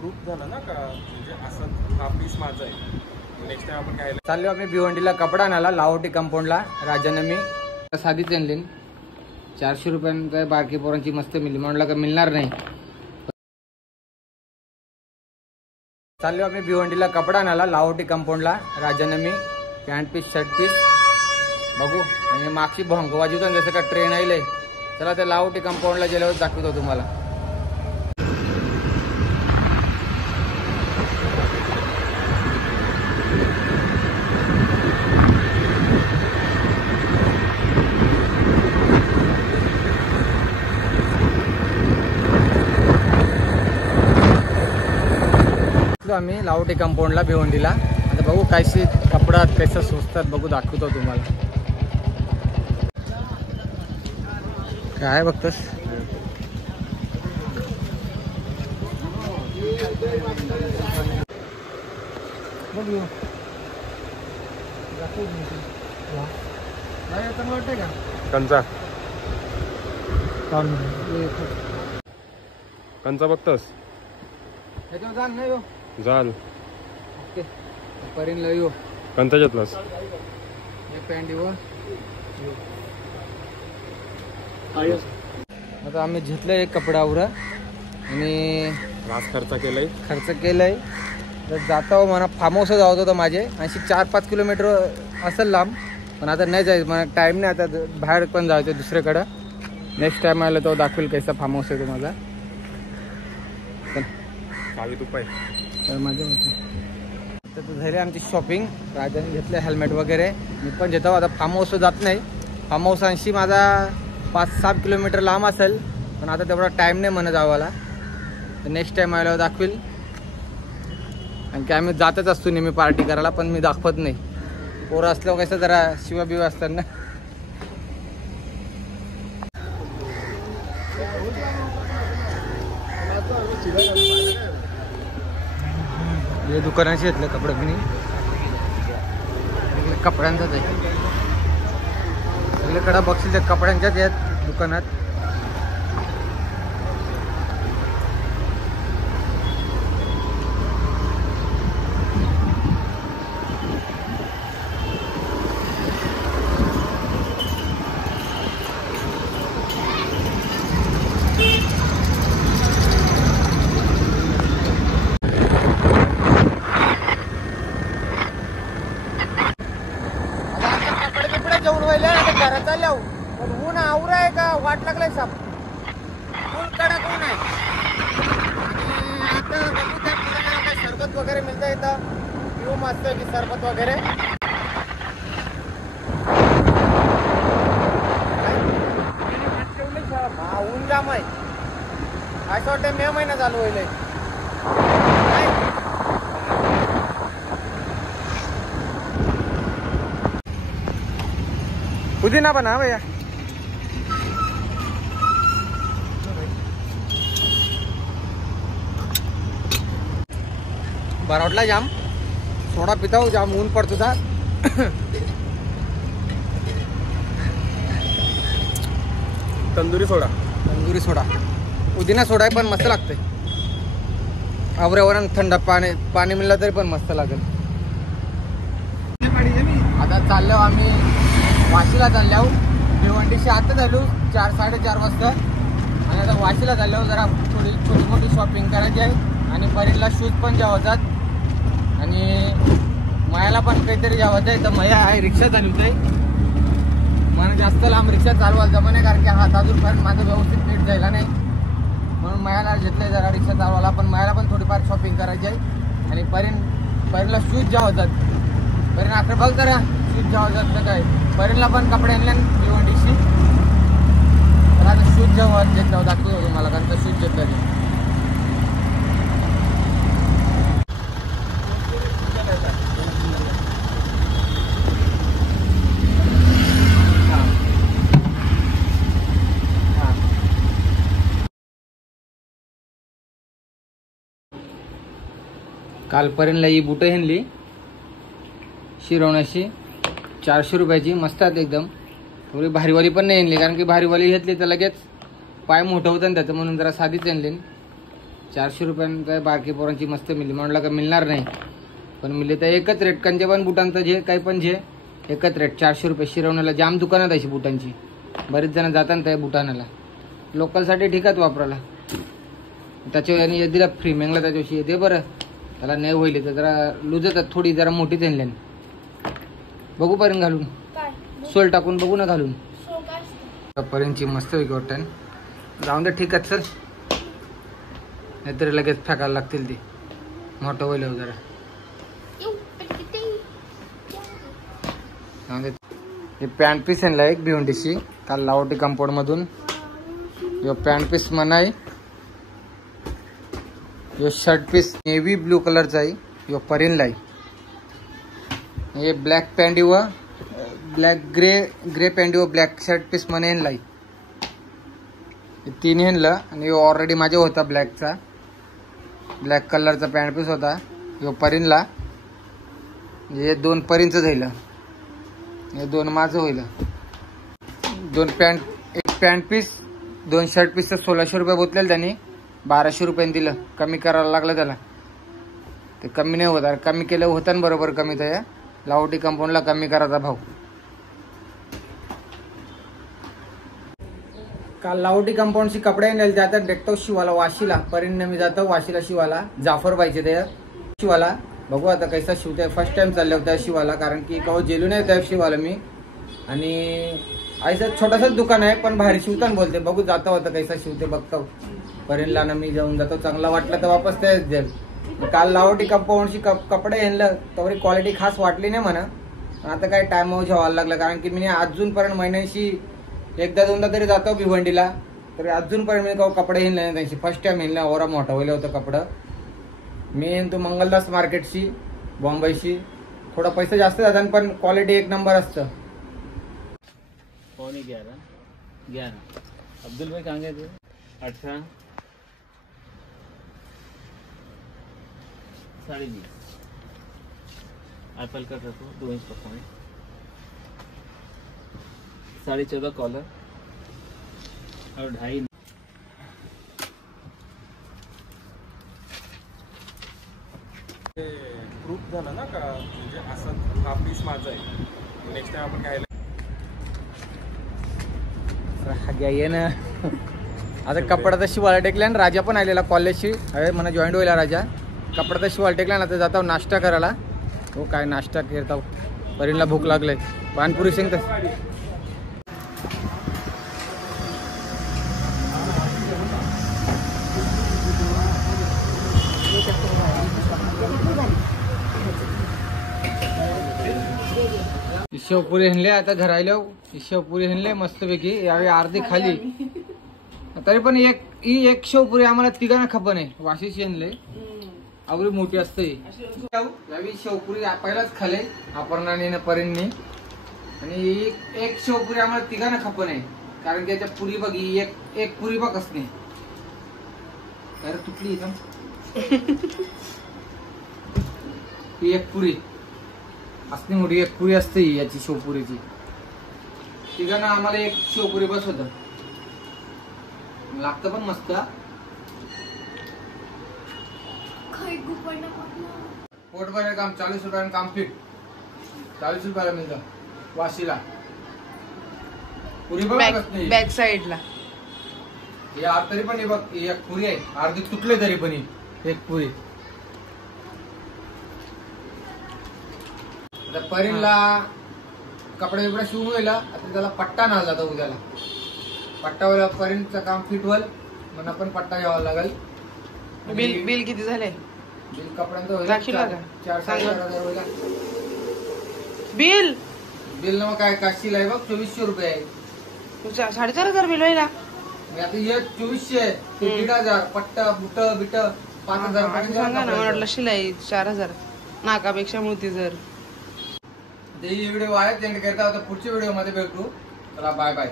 Proof झालं ना का म्हणजे असं हा पीस माझा आहे. नेक्स्ट टाइम आपण काय चाललो आम्ही भिवंडीला कपडा आणायला लाहोटी कंपाऊंडला. राजाने मी साधीच आणली 400 रुपयांनी काय बारकी पोरांची मस्त मिळली. म्हणलं का मिळणार नाही. चाललो आम्ही भिवंडीला कपडा आणायला लाहोटी कंपाऊंडला. राजाने मी पॅन्ट पीस शर्ट पीस बघू आणि मागची भोंग वाजवतो जसं का ट्रेन आईले. चला त्या लाहोटी कंपाऊंडला गेल्यावर दाखवतो तुम्हाला. आम्ही लाहोटी कंपाऊंडला भिवंडीला. आता बघू कायशी कपडा कैसा स्वस्तात बघू दाखवतो तुम्हाला. काय बघतोस? बघू वाटतंय का कंचा कंचा बघतोस? त्याच्यावर जाण नाही हो जाल ओके परीन लय हो कंचा घेतलास? हे पॅन्ट हो. आता आम्ही घेतलं एक कपडावर आणि खर्च केलाय. तर जातो म्हणा फार्म हाऊस जावत होतं माझे. अशी 4-5 किलोमीटर असेल लांब. पण आता नाही जायचं मला टाईम नाही. आता बाहेर पण जायचं दुसरीकडं. नेक्स्ट टाइम आलं तो दाखवेल कैसा फार्म हाऊस आहे तो माझा. तर माझ्या तर झाली आमची शॉपिंग. राजाने घेतले हेल्मेट वगैरे. मी पण घेतो. आता फार्म हाऊस जात नाही. फार्म हाऊस अंशी माझा 5-7 किलोमीटर लांब असेल. पण आता तेवढा टाईम नाही म्हणत जावाला. तर नेक्स्ट टाईम आल्यावर दाखवेल. आणि की आम्ही जातच असतो नेहमी पार्टी करायला. पण मी दाखवत नाही. पोरं असल्यावर कसं जरा शिवाबिवा असतात ना. हे दुकानाचे घेतलं कपडे मी. कपड्यांचाच आहे सगळीकडे बघशील त्या कपड्यांच्याच आहेत दुकानात. घरात चालल्या पण ऊन आवरा आहे का वाट लागलाय साप. ऊन कडक ऊन आहे. आता बघू त्या ठिकाणी काय सरबत वगैरे मिळतं इथं. पिऊ मस्त की सरबत वगैरे. हा ऊन जाम आहे. असं वाटतं मे महिना चालू होईल. पुदीना पण हा भैया. बरावटला जाम सोडा पिता हो. जाम ऊन पडतो था. तंदुरी सोडा पुदिना सोडा आहे पण मस्त लागतंय. आवऱ्यावर थंड पाणी मिळलं तरी पण मस्त लागेल. आता चाललो आम्ही वाशीला. चाललो भिवंडीशी आता झालो 4-4:30 वाजता. आणि आता वाशीला चाललो जरा थोडी छोटी मोठी शॉपिंग करायची आहे. आणि परीला शूज पण जेवायचात. आणि मयाला पण काहीतरी जेवायचं आहे. तर मया आहे रिक्षा चालवत आहे. मला जास्त लांब रिक्षा चालवायला जमा नाही कारण की हात अजूनपर्यंत माझं व्यवस्थित नीट जायला नाही. म्हणून मयाला घेतलंय जरा रिक्षा चालवायला. पण मयाला पण थोडीफार शॉपिंग करायची आहे. आणि परीला शूज जेवायचात. परीने अकरा बघ जरा शूज जेवायचात तर काय. परीला पण कपडे आणले भिवंडीशी. तर आता शूज जेव्हा घेतल्यावर दाखवतो तुम्हाला कारण तर शूज घेतलं. कालपर्यंत ही बुटं हेनली शिरवण्याची 400 रुपयाची. मस्त आहेत एकदम. थोडी भारीवाली पण नाही आणली कारण की भारीवाली घेतली तर लगेच पाय मोठं होतं त्याचं. म्हणून जरा साधीच आणली. 400 रुपयांचा बारकी पोरांची मस्त मिळली. म्हणलं का मिळणार नाही, पण मिळले तर एकच रेट. कंचे पण बुटांचं जे काही पण जे एकच रेट 400 रुपये. शिरवण्याला जाम दुकानात अशी बुटांची, बरेच जण जातात त्या बुटानाला. लोकलसाठी ठीकाच वापरायला. त्याच्यावर आणि दिला फ्री मेंगला त्याच्याशी येते बरं. त्याला नाही होईल तर जरा लुजत थोडी, जरा मोठीच आणल्याने. बघू पर्यंत घालून, सोल टाकून बघू ना घालून. पर्यंतची मस्त वेगळी वाटतं. जाऊन दे ठीक आहे चल, नाहीतरी लगेच फेकायला लागतील ती. मोठं होईल जरा. हे पॅन्ट पीस आणला एक भिवंडीशी काल लावटी कंपाऊंड मधून. यो पॅन्ट पीस म्हणाय, यो शर्ट पीस नेव्ही ब्लू कलरचा आहे. यो परिनला आहे. हे ब्लॅक पॅन्ट व ब्लॅक ग्रे पॅन्ट व ब्लॅक शर्ट पीस म्हणे आणलाय. तीन आणलं आणि ऑलरेडी माझ्या होता ब्लॅकचा, ब्लॅक कलरचा पॅन्ट पीस होता. यो परिनला, हे 2 परींचं झालं, हे 2 माझं होईल. 2 पॅन्ट, एक पॅन्ट पीस 2 शर्ट पीसचं 1600 रुपये बोतलेलं त्यांनी. 1200 रुपयांनी दिलं. कमी करायला लागलं त्याला, ते कमी नाही होत. कमी केलं होतं ना बरोबर कमी. त्या लावटी कंपाऊंडला कमी करायचा भाव. काल लावटी कंपाऊंडची कपडे नेले जातात. भेटतो शिवाला वाशीला. परिणय मी जातो वाशीला शिवाला. जाफर पाहिजे ते शिवाला. बघू आता कैसा शिवते. फर्स्ट टाइम चालले होत्या शिवाला, कारण की कहो जेलू नाही त्या शिवाला मी. आणि आईचं छोटंसंच दुकान आहे, पण भारी शिवताना बोलते. बघू जातो होता कैसा शिवते बघतो. परिणला ना मी जाऊन जातो. चांगला वाटलं तर वापस तेच देईल. काल लावटी कंपाऊंडची कपडे आणलं तरी क्वालिटी खास वाटली नाही म्हणा. आता काय टाइम जेवायला लागलं, कारण की मी अजूनपर्यंत महिन्याशी एकदा दोनदा तरी जातो भिवंडीला. तरी अजूनपर्यंत मी कपडे हिंडले नाही त्यांची. First time हिंडला. ओरा मोठा होईल होतं कपडं. मी तू मंगलदास मार्केटशी बॉम्बेशी. थोडा पैसा जास्त जातात पण क्वालिटी एक नंबर असतं. 11 अब्दुल भाई कहाँ गए थे? 18 20.5 एप्पल का रखो 2 इंच का पॉइंट, 14.5 कॉलर और 2.5 प्रूफ झालं ना का, म्हणजे असं हा पीस माझा आहे. नेक्स्ट टाइम आपण काय ये ना. आता कपडा तर शिवायला टेकल्या. राजा पण आलेला कॉलेजशी. अरे मला जॉईंट व्हायला राजा. कपडा तर शिवायला टेकला ना. तर जातो नाश्ता करायला. हो काय नाश्ता करता. परीला भूक लागले. पानपुरी सिंग तर शेवपुरी हिंडले. आता घरायला शेवपुरी हिंडले मस्तपैकी. यावेळी अर्धी खाली. तरी पण एक शेवपुरी आम्हाला तिघांना खपन आहे. वाशीशी हिंडले. आवडी मोठी असते. यावेळी शेवपुरी पहिलाच खाले अपर्णाने परींनी. आणि एक शेवपुरी आम्हाला तिघांना खपन आहे, कारण की याच्या पुरी बघ. एक पुरी बघ असते. तर तुटली ही एक पुरी असते मोठी. एक पुरी असते याची शेवपुरीची. तिघांना आम्हाला एक शेवपुरी बस होत. लागतं पण मस्त. पोट भरायचं काम 40 रुपयानं काम फिट. 40 रुपयाला मिळतं वाशीला. पुरी बघ बॅक साइडला. तरी पण बघ एक पुरी आहे. अर्धी तुटले तरी पण एक पुरी. आता परीला कपडे बिपडे शिवून गेला. आता त्याला पट्टा नाला जातो उद्याला. पट्टावाला परींचं काम फिट होईल म्हणून आपण पट्टा घ्यावा लागेल. बिल किती झाले? बिल कपड्यांचं होईल 4-4.5 होईल. बिल ना काय काशील आहे बघ. 2400 रुपये आहे. 4,500 बिल व्हायला. आता हे 2400 1,500 पट्टा बुट बिट 5,000 सांगा ना. म्हटलं शिलाई 4,000 नाकापेक्षा मोठी. जर ते व्हिडिओ आहे एंड करता. आता पुढच्या व्हिडिओ मध्ये भेटू. चला बाय बाय.